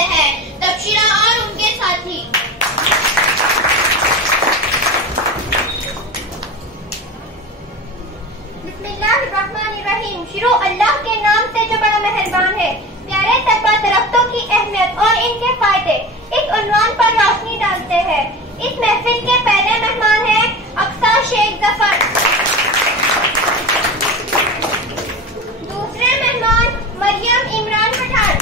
रहे हैं तबशीरा और उनके साथी। बिस्मिल्लाहिर्रहमानिर्रहीम। शुरू अल्लाह के नाम से जो बड़ा मेहरबान है। प्यारे तलबा, दरख्तों की अहमियत और इनके फायदे इस उन्वान पर रोशनी डालते हैं। इस महफिल के पहले मेहमान हैं अक्सा शेख जफर। दूसरे मेहमान मरियम इमरान पठान।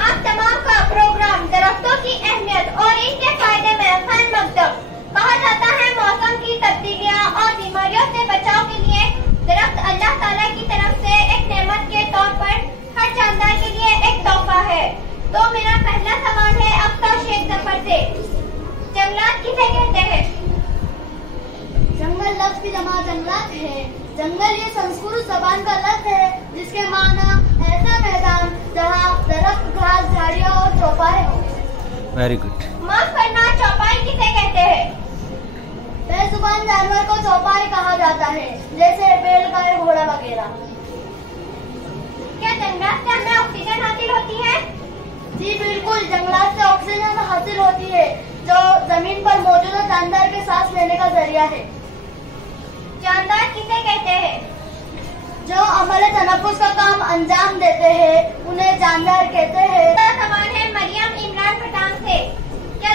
आप तमाम का प्रोग्राम दरख्तों की अहमियत और इनके फायदे में फन मकदम। कहा जाता है मौसम की तब्दीलियां और बीमारियों से बचाव के लिए दरख्त अल्लाह ताला की तरफ से एक नेमत के तौर पर हर जानदार के लिए एक तोहफा है। तो मेरा पहला सवाल है अक्सा शेख जफर से, जंगलात किसे कहते हैं? जंगल लफ्ज़ की जमा जंगलात है। जंगल ये संस्कृत जबान का लफ्ज़ है जिसके माना ऐसा मैदान जहाँ दरख्त, घास, झाड़ियाँ और चौपाई हो। Very good. माफ करना, चौपाई किसे कहते हैं? बेजुबान जानवर को चौपाई कहा जाता है, जैसे बैलगाय, घोड़ा वगैरह। क्या जंगलात से हमें ऑक्सीजन हासिल होती है? जी बिल्कुल, जंगलात से ऑक्सीजन हासिल होती है जो जमीन पर मौजूद जानदार के सांस लेने का जरिया है। जानदार किसे कहते हैं? जो अमल तनफ्फुस का काम अंजाम देते हैं उन्हें जानदार कहते हैं। सवाल है मरियम इमरान पठान से, क्या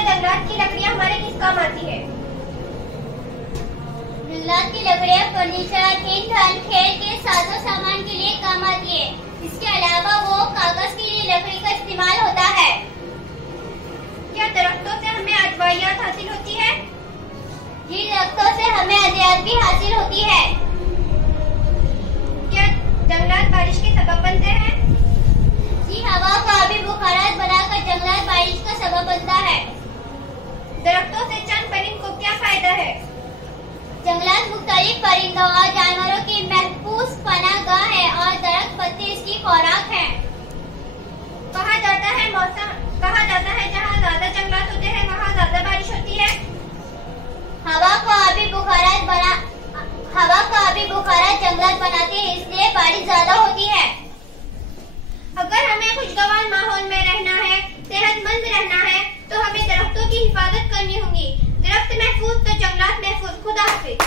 जंगलात की लकड़ियाँ हमारे किस काम आती है? जंगलात की लकड़ियाँ फर्नीचर, ईंधन, खेल के साजो सामान के लिए काम आती है। इसके अलावा वो कागज के लिए लकड़ी का इस्तेमाल होता है। क्या दरख्तों से हमें अदवाइयात हासिल होती है? जी, दरख्तों से हमें अदवियात भी हासिल होती है। क्या जंगलात बारिश के सबब बनते हैं? जी, हवा को आबी बुखारात बनाकर जंगलात बारिश का सबब बनता है। दरख्तों से चंद परिंद को क्या फायदा है? जंगलात मुख्तलिफ परिंदों और जानवरों की महफूज पनाहगाह है और दरख्त पत्ते इसकी खुराक है। कहा जाता है जहाँ ज्यादा जंगलात होते हैं वहाँ ज्यादा बारिश होती है। हवा को आबी बुखारात जंगलात बनाते हैं, इसलिए बारिश ज्यादा होती है। अगर हमें खुशगवार माहौल में रहना है, सेहतमंद रहना है, तो हमें दरख्तों की हिफाजत करनी होगी। दरख्त महफूज तो जंगलात महफूज। खुदा हाफिज।